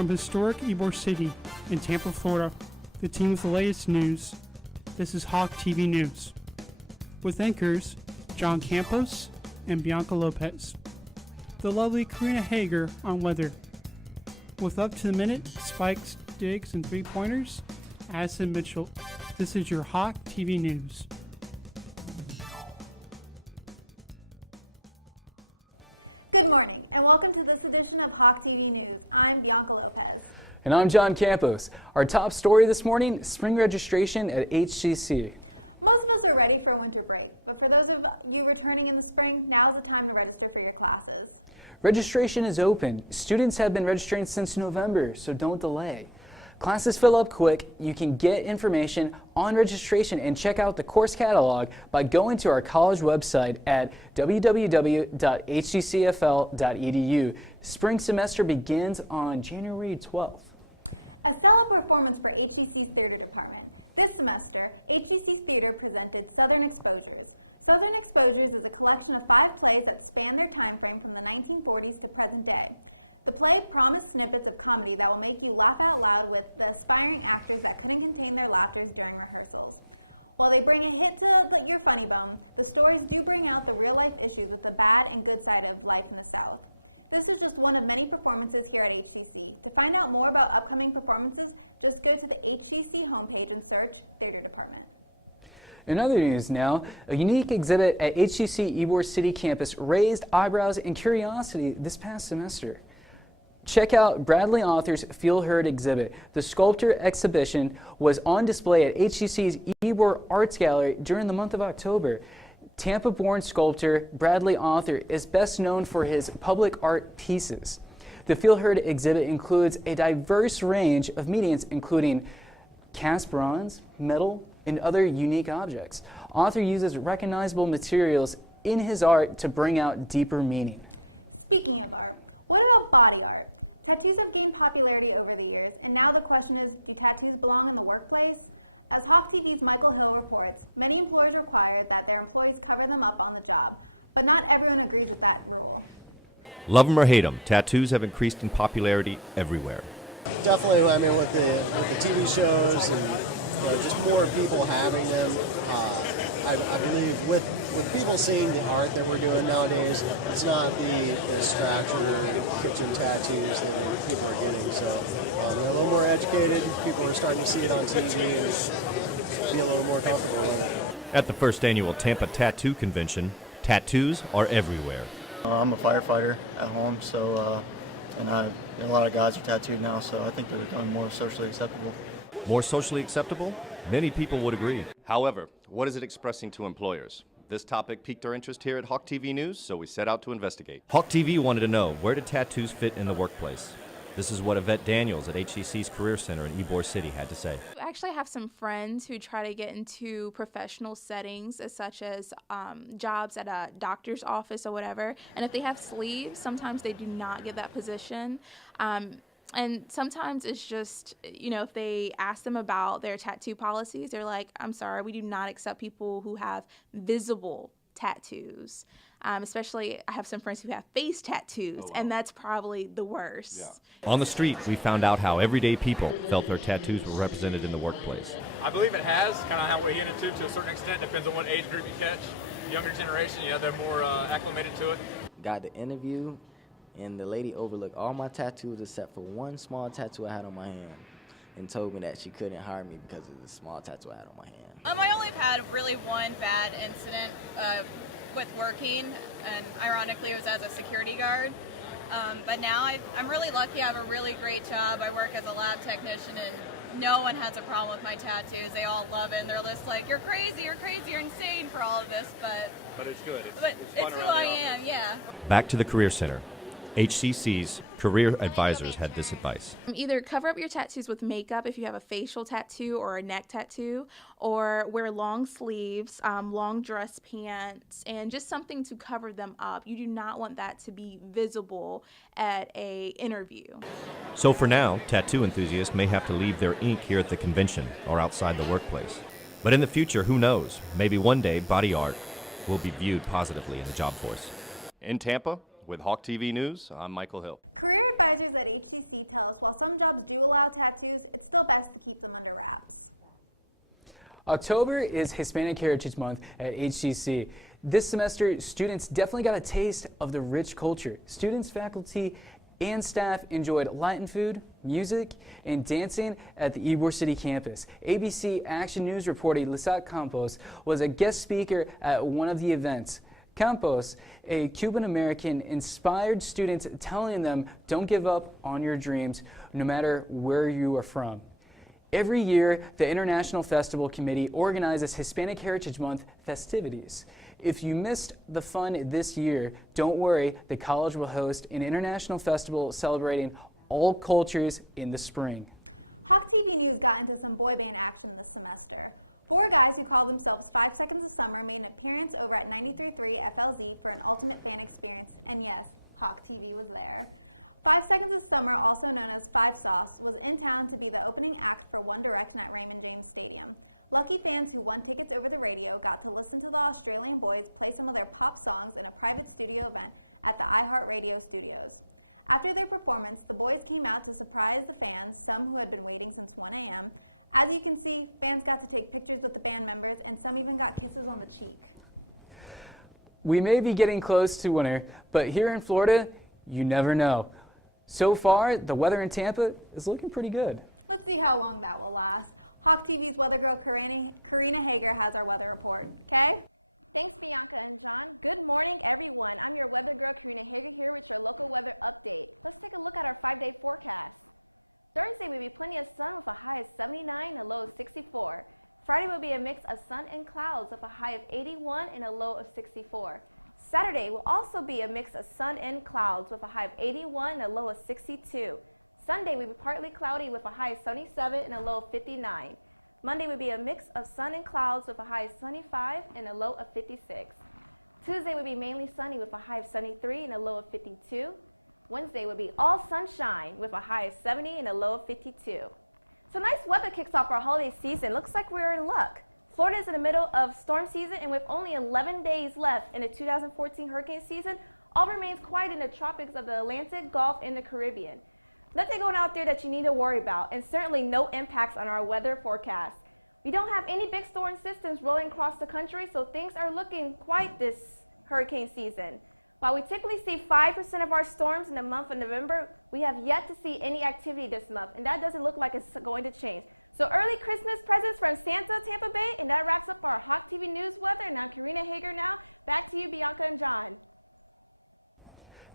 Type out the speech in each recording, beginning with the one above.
From historic Ybor City in Tampa, Florida, the team with the latest news, this is Hawk TV News, with anchors John Campos and Bianca Lopez. The lovely Karina Hager on weather, with up-to-the-minute spikes, digs, and three-pointers, Addison Mitchell. This is your Hawk TV News. Good morning, and welcome to this edition of Hawk TV News. I'm Bianca Lopez. And I'm John Campos. Our top story this morning, spring registration at HCC. Most of us are ready for winter break, but for those of you returning in the spring, now is the time to register for your classes. Registration is open. Students have been registering since November, so don't delay. Classes fill up quick. You can get information on registration and check out the course catalog by going to our college website at www.hccfl.edu. Spring semester begins on January 12th. A stellar performance for HCC's Theater Department. This semester, HCC Theater presented Southern Exposures. Southern Exposures is a collection of 5 plays that span their time frame from the 1940s to present day. The plays promise snippets of comedy that will make you laugh out loud with the aspiring actors that couldn't contain their laughter during rehearsals. While they bring hit notes of your funny bone, the stories do bring out the real-life issues with the bad and good side of life in the South. This is just one of many performances here at HCC. To find out more about upcoming performances, just go to the HCC homepage and search Theater Department. In other news now, a unique exhibit at HCC Ybor City campus raised eyebrows and curiosity this past semester. Check out Bradley Author's Feel Heard exhibit. The sculpture exhibition was on display at HCC's Ybor Arts Gallery during the month of October. Tampa-born sculptor Bradley Author is best known for his public art pieces. The Feel Heard exhibit includes a diverse range of mediums, including cast bronze, metal, and other unique objects. Author uses recognizable materials in his art to bring out deeper meaning. Speaking of art, what about body art? Tattoos have gained popularity over the years, and now the question is, do tattoos belong in the workplace? As Hawk TV's Michael Hill reports, many employers require that their employees cover them up on the job, but not everyone agrees with that rule. Love them or hate them, tattoos have increased in popularity everywhere. Definitely, I mean, with the TV shows and just more people having them, I believe with people seeing the art that we're doing nowadays, it's not the distraction or kitchen tattoos that people are getting. So they're a little more educated. People are starting to see it on TV and be a little more comfortable with it. At the first annual Tampa Tattoo Convention, tattoos are everywhere. I'm a firefighter at home, so and a lot of guys are tattooed now, so I think they're becoming more socially acceptable. More socially acceptable? Many people would agree. However, what is it expressing to employers? This topic piqued our interest here at Hawk TV News, so we set out to investigate. Hawk TV wanted to know, where do tattoos fit in the workplace? This is what Yvette Daniels at HCC's Career Center in Ybor City had to say. I actually have some friends who try to get into professional settings, such as jobs at a doctor's office or whatever. And if they have sleeves, sometimes they do not get that position. And sometimes it's just, if they ask them about their tattoo policies, they're like, I'm sorry, we do not accept people who have visible tattoos. Especially, I have some friends who have face tattoos, and that's probably the worst. Yeah. On the street, we found out how everyday people felt their tattoos were represented in the workplace. I believe it has, kind of how we get into to a certain extent. Depends on what age group you catch. Younger generation, they're more acclimated to it. Got the interview, and the lady overlooked all my tattoos except for one small tattoo I had on my hand, and told me that she couldn't hire me because of the small tattoo I had on my hand. I only had really one bad incident with working, and ironically it was as a security guard. But now I'm really lucky. I have a really great job. I work as a lab technician, and no one has a problem with my tattoos. They all love it, and they're just like, you're crazy, you're insane for all of this, but it's good. It's fun around the office. It's who I am, yeah. Back to the Career Center. HCC's career advisors had this advice. Either cover up your tattoos with makeup if you have a facial tattoo or a neck tattoo, or wear long sleeves, long dress pants, and just something to cover them up. You do not want that to be visible at an interview. So for now, tattoo enthusiasts may have to leave their ink here at the convention or outside the workplace. But in the future, who knows? Maybe one day body art will be viewed positively in the job force. In Tampa, with Hawk TV News, I'm Michael Hill. Career advisors at HCC tell us while some jobs do allow tattoos, it's still best to keep them under wraps. October is Hispanic Heritage Month at HCC. This semester, students definitely got a taste of the rich culture. Students, faculty, and staff enjoyed Latin food, music, and dancing at the Ybor City campus. ABC Action News reporter Lisette Campos was a guest speaker at one of the events. Campos, a Cuban-American, inspired students, telling them don't give up on your dreams no matter where you are from. Every year, the International Festival Committee organizes Hispanic Heritage Month festivities. If you missed the fun this year, don't worry, the college will host an international festival celebrating all cultures in the spring. Hawk TV News got into some boy band action this semester. 4 guys who call themselves 5 Seconds of Summer made an appearance over at 93.3 FLZ for an ultimate fan experience, and yes, Hawk TV was there. 5 Seconds of Summer, also known as 5 Sauce, was in town to be the opening act for One Direction at Raymond James Stadium. Lucky fans who won tickets over the radio got to listen to the Australian boys play some of their pop songs in a private studio event at the iHeartRadio studios. After their performance, the boys came out to surprise the fans, some who had been waiting since 1 a.m. As you can see, fans got to take pictures with the band members, and some even got kisses on the cheek. We may be getting close to winter, but here in Florida, you never know. So far, the weather in Tampa is looking pretty good. Let's see how long that will last. Hawk TV's weather girl Karina Hager has our weather report. Kelly?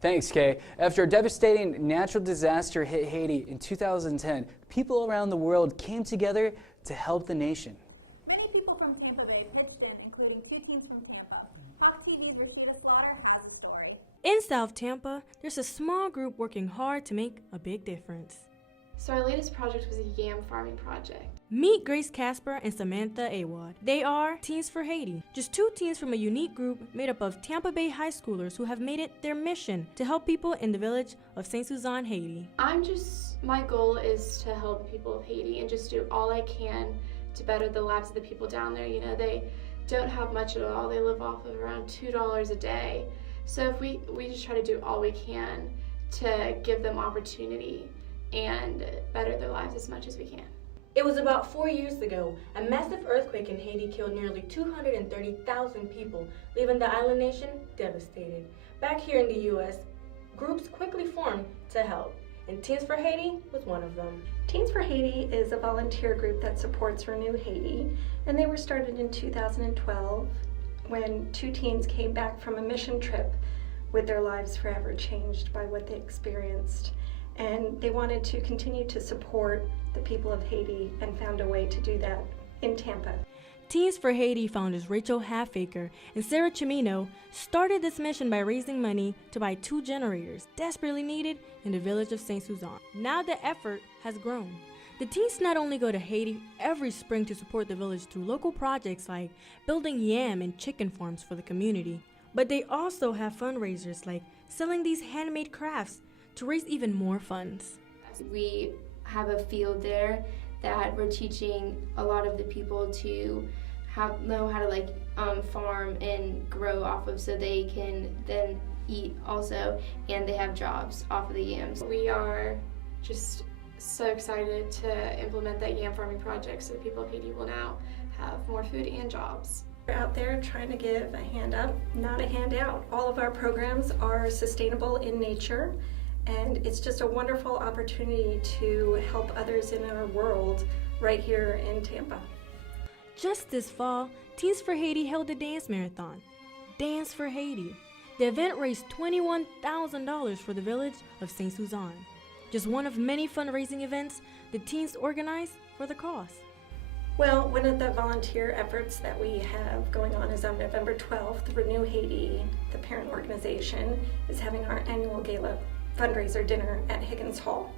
Thanks, Kay. After a devastating natural disaster hit Haiti in 2010, people around the world came together to help the nation. Many people from Tampa Bay pitched in, including 2 teams from Tampa. Hawk TV's Rashida Slaughter has the story. In South Tampa, there's a small group working hard to make a big difference. So our latest project was a yam farming project. Meet Grace Casper and Samantha Awad. They are Teens for Haiti, just 2 teens from a unique group made up of Tampa Bay high schoolers who have made it their mission to help people in the village of Saint Suzanne, Haiti. My goal is to help people of Haiti and just do all I can to better the lives of the people down there. You know, they don't have much at all. They live off of around $2 a day. So if we just try to do all we can to give them opportunity and better their lives as much as we can. It was about 4 years ago, a massive earthquake in Haiti killed nearly 230,000 people, leaving the island nation devastated. Back here in the U.S., groups quickly formed to help, and Teens for Haiti was one of them. Teens for Haiti is a volunteer group that supports Renew Haiti, and they were started in 2012 when 2 teens came back from a mission trip with their lives forever changed by what they experienced. And they wanted to continue to support the people of Haiti and found a way to do that in Tampa. Teens for Haiti founders Rachel Halfacre and Sarah Chimino started this mission by raising money to buy 2 generators desperately needed in the village of Saint Suzanne. Now the effort has grown. The teens not only go to Haiti every spring to support the village through local projects like building yam and chicken farms for the community, but they also have fundraisers like selling these handmade crafts to raise even more funds. We have a field there that we're teaching a lot of the people to know how to farm and grow off of, so they can then eat also, and they have jobs off of the yams. We are just so excited to implement that yam farming project so the people of Haiti will now have more food and jobs. We're out there trying to give a hand up, not a handout. All of our programs are sustainable in nature, and it's just a wonderful opportunity to help others in our world right here in Tampa. Just this fall, Teens for Haiti held a dance marathon, Dance for Haiti. The event raised $21,000 for the village of St. Suzanne. Just one of many fundraising events the teens organized for the cause. Well, one of the volunteer efforts that we have going on is on November 12th, Renew Haiti, the parent organization, is having our annual gala fundraiser dinner at Higgins Hall.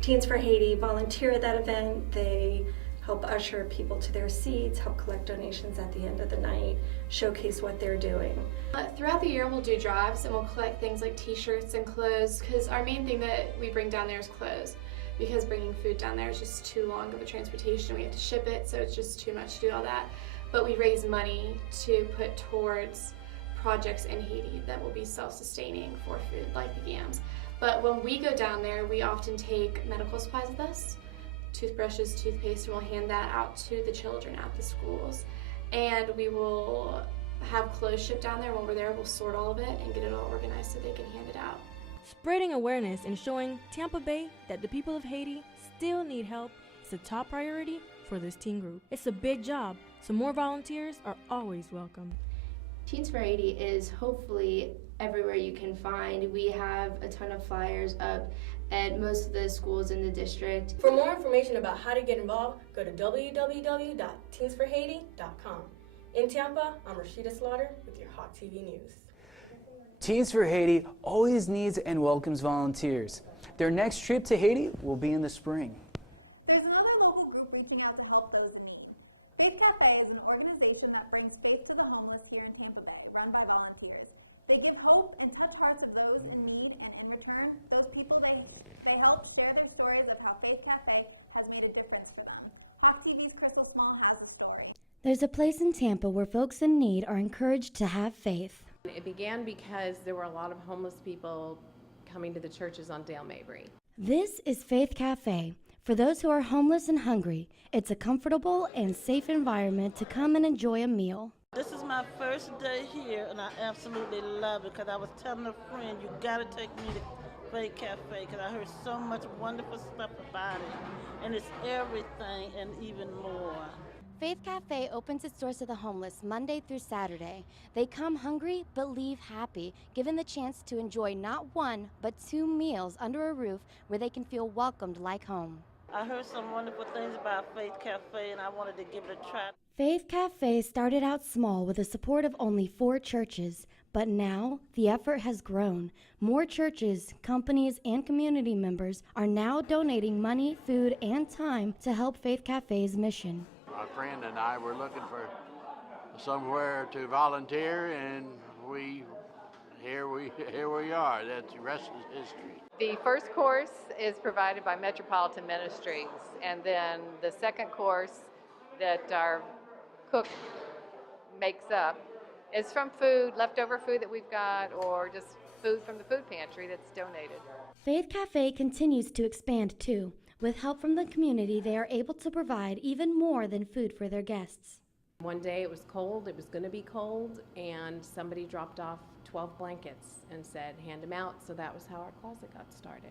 Teens for Haiti volunteer at that event. They help usher people to their seats, help collect donations at the end of the night, showcase what they're doing. Throughout the year we'll do drives and we'll collect things like t-shirts and clothes, because our main thing that we bring down there is clothes, because bringing food down there is just too long of a transportation. We have to ship it, so it's just too much to do all that. But we raise money to put towards projects in Haiti that will be self-sustaining for food, like the yams. But when we go down there, we often take medical supplies with us, toothbrushes, toothpaste, and we'll hand that out to the children at the schools. And we will have clothes shipped down there. When we're there, we'll sort all of it and get it all organized so they can hand it out. Spreading awareness and showing Tampa Bay that the people of Haiti still need help is a top priority for this teen group. It's a big job, so more volunteers are always welcome. Teens for Haiti is hopefully everywhere you can find. We have a ton of flyers up at most of the schools in the district. For more information about how to get involved, go to www.teensforhaiti.com. In Tampa, I'm Rashida Slaughter with your Hawk TV News. Teens for Haiti always needs and welcomes volunteers. Their next trip to Haiti will be in the spring. There's another local group reaching out to help those in need. Faith Cafe is an organization that brings faith to the homeless here in Tampa Bay, run by volunteers. They give hope and touch hearts of those in need, and in return, those people they help share their stories of how Faith Cafe has made a difference to them. Hawk TV's Crystal Small has a story. There's a place in Tampa where folks in need are encouraged to have faith. It began because there were a lot of homeless people coming to the churches on Dale Mabry. This is Faith Cafe. For those who are homeless and hungry, it's a comfortable and safe environment to come and enjoy a meal. This is my first day here, and I absolutely love it, because I was telling a friend, you gotta take me to Faith Cafe, because I heard so much wonderful stuff about it, and it's everything and even more. Faith Cafe opens its doors to the homeless Monday through Saturday. They come hungry but leave happy, given the chance to enjoy not one but 2 meals under a roof where they can feel welcomed like home. I heard some wonderful things about Faith Cafe, and I wanted to give it a try. Faith Cafe started out small with the support of only 4 churches, but now the effort has grown. More churches, companies, and community members are now donating money, food, and time to help Faith Cafe's mission. My friend and I were looking for somewhere to volunteer, and here we are. That's the rest is history. The first course is provided by Metropolitan Ministries, and then the second course that our cook makes up is from food, leftover food that we've got, or just food from the food pantry that's donated. Faith Cafe continues to expand too. With help from the community, they are able to provide even more than food for their guests. One day it was cold, it was going to be cold, and somebody dropped off 12 blankets and said, hand them out, so that was how our closet got started.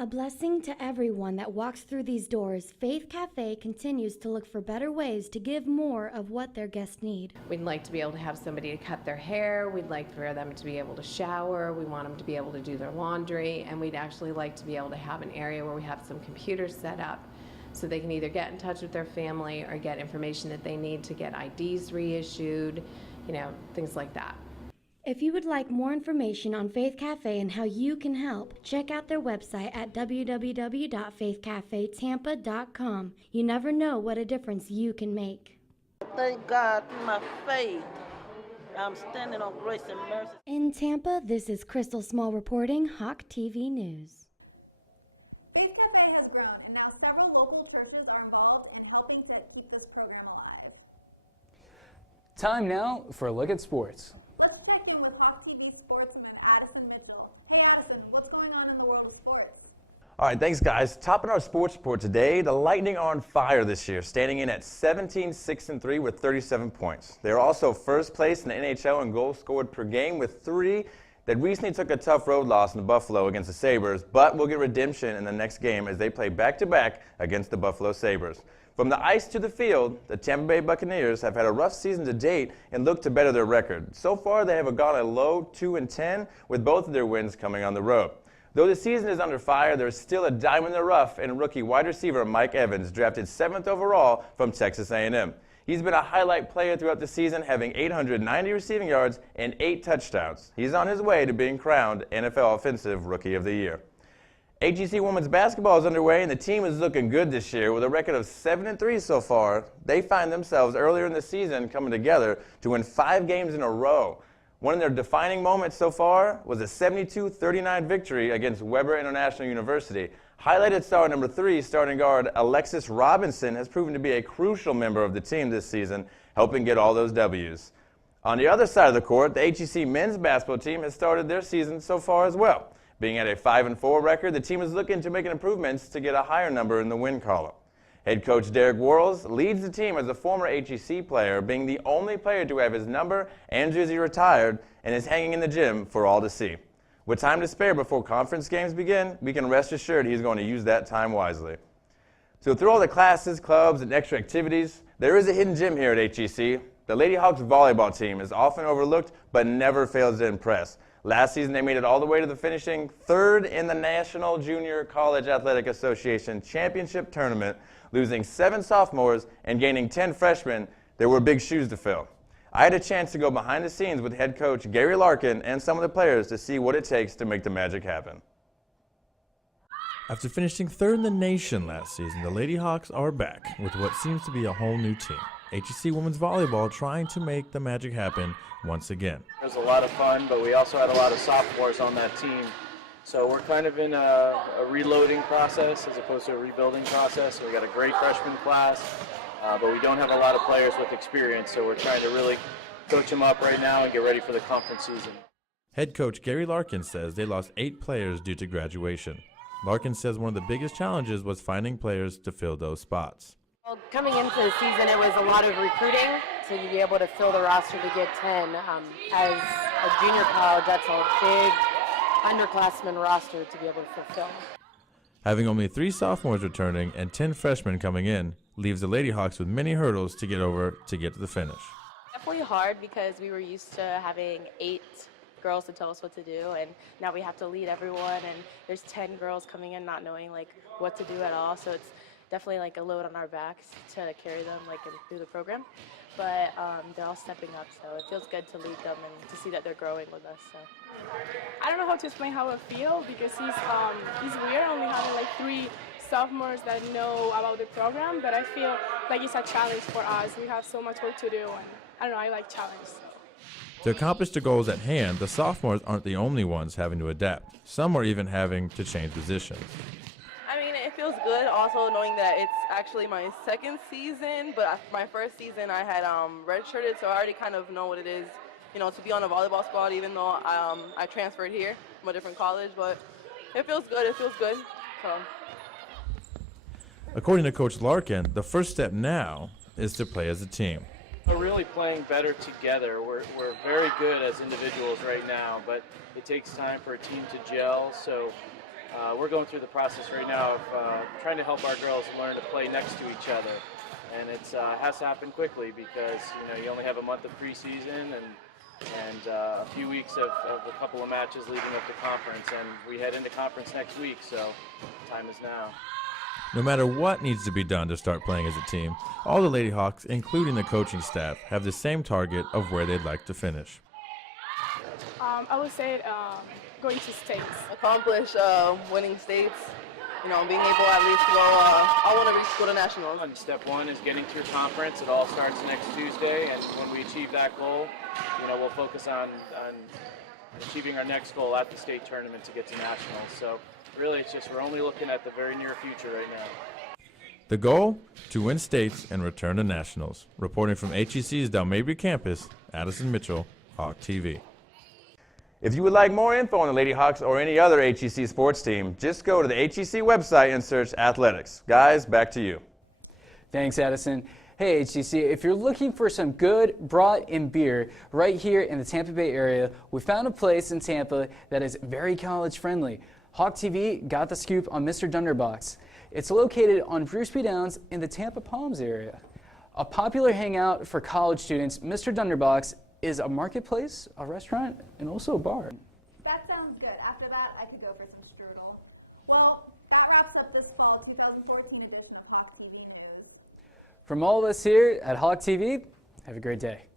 A blessing to everyone that walks through these doors, Faith Cafe continues to look for better ways to give more of what their guests need. We'd like to be able to have somebody to cut their hair, we'd like for them to be able to shower, we want them to be able to do their laundry, and we'd actually like to be able to have an area where we have some computers set up so they can either get in touch with their family or get information that they need to get IDs reissued, things like that. If you would like more information on Faith Cafe and how you can help, check out their website at www.faithcafetampa.com. You never know what a difference you can make. Thank God for my faith. I'm standing on grace and mercy. In Tampa, this is Crystal Small reporting, Hawk TV News. Faith Cafe has grown, and now several local churches are involved in helping to keep this program alive. Time now for a look at sports. Let's check in with Hawk TV sportsman Addison Mitchell. Hey Addison, what's going on in the world of sports? All right, thanks, guys. Topping our sports report today, the Lightning are on fire this year, standing in at 17-6-3 with 37 points. They're also first place in the NHL in goals scored per game with 3. That recently took a tough road loss in Buffalo against the Sabres, but will get redemption in the next game as they play back-to-back against the Buffalo Sabres. From the ice to the field, the Tampa Bay Buccaneers have had a rough season to date and look to better their record. So far, they have gone a low 2-10, with both of their wins coming on the road. Though the season is under fire, there's still a diamond in the rough in rookie wide receiver Mike Evans, drafted 7th overall from Texas A&M. He's been a highlight player throughout the season, having 890 receiving yards and 8 touchdowns. He's on his way to being crowned NFL Offensive Rookie of the Year. HCC women's basketball is underway, and the team is looking good this year. With a record of 7-3 so far, they find themselves earlier in the season coming together to win 5 games in a row. One of their defining moments so far was a 72-39 victory against Weber International University. Highlighted star number 3, starting guard Alexis Robinson, has proven to be a crucial member of the team this season, helping get all those W's. On the other side of the court, the HCC men's basketball team has started their season so far as well. Being at a 5-4 record, the team is looking to make improvements to get a higher number in the win column. Head coach Derek Worrells leads the team as a former HCC player, being the only player to have his number and jersey retired, and is hanging in the gym for all to see. With time to spare before conference games begin, we can rest assured he's going to use that time wisely. So through all the classes, clubs, and extra activities, there is a hidden gem here at HCC. The Lady Hawks volleyball team is often overlooked, but never fails to impress. Last season, they made it all the way to the finishing 3rd in the National Junior College Athletic Association Championship Tournament, losing 7 sophomores and gaining 10 freshmen. There were big shoes to fill. I had a chance to go behind the scenes with head coach Gary Larkin and some of the players to see what it takes to make the magic happen. After finishing 3rd in the nation last season, the Lady Hawks are back with what seems to be a whole new team. HCC women's volleyball trying to make the magic happen once again. It was a lot of fun, but we also had a lot of sophomores on that team. So we're kind of in a reloading process as opposed to a rebuilding process. So we got a great freshman class, but we don't have a lot of players with experience. So we're trying to really coach them up right now and get ready for the conference season. Head coach Gary Larkin says they lost 8 players due to graduation. Larkin says one of the biggest challenges was finding players to fill those spots. Well, coming into the season, it was a lot of recruiting to be able to fill the roster to get 10. As a junior college, that's a big underclassmen roster to be able to fulfill. Having only 3 sophomores returning and 10 freshmen coming in leaves the Lady Hawks with many hurdles to get over to get to the finish. Definitely hard because we were used to having 8 girls to tell us what to do, and now we have to lead everyone, and there's 10 girls coming in not knowing what to do at all, so it's definitely a load on our backs to carry them through the program. But they're all stepping up, so it feels good to lead them and to see that they're growing with us. So I don't know how to explain how I feel because it's weird only having 3 sophomores that know about the program, but I feel like it's a challenge for us. We have so much work to do, and I don't know, I like challenge. To accomplish the goals at hand, the sophomores aren't the only ones having to adapt. Some are even having to change positions. I mean, it feels good also knowing that it's actually my 2nd season, but my 1st season I had redshirted, so I already kind of know what it is, to be on a volleyball squad, even though I transferred here from a different college, but it feels good, so. According to Coach Larkin, the first step now is to play as a team. We're really playing better together. We're very good as individuals right now, but it takes time for a team to gel, so we're going through the process right now of trying to help our girls learn to play next to each other. And it has to happen quickly because you only have a month of preseason and a few weeks of a couple of matches leading up to conference, and we head into conference next week, so time is now. No matter what needs to be done to start playing as a team, all the Lady Hawks, including the coaching staff, have the same target of where they'd like to finish. I would say going to states. Accomplish winning states, being able at least to go, I want to go to nationals. And step 1 is getting through conference. It all starts next Tuesday, and when we achieve that goal, we'll focus on achieving our next goal at the state tournament to get to nationals. So really, it's just we're only looking at the very near future right now. The goal? To win states and return to nationals. Reporting from HCC's Del Mabry campus, Addison Mitchell, Hawk TV. If you would like more info on the Lady Hawks or any other HCC sports team, just go to the HCC website and search athletics. Guys, back to you. Thanks, Addison. Hey, HCC, if you're looking for some good brat and beer right here in the Tampa Bay area, we found a place in Tampa that is very college friendly. Hawk TV got the scoop on Mr. Dunderbox. It's located on Bruce B. Downs in the Tampa Palms area. A popular hangout for college students, Mr. Dunderbox is a marketplace, a restaurant, and also a bar. That sounds good. After that, I could go for some strudel. Well, that wraps up this fall 2014 edition of Hawk TV News. From all of us here at Hawk TV, have a great day.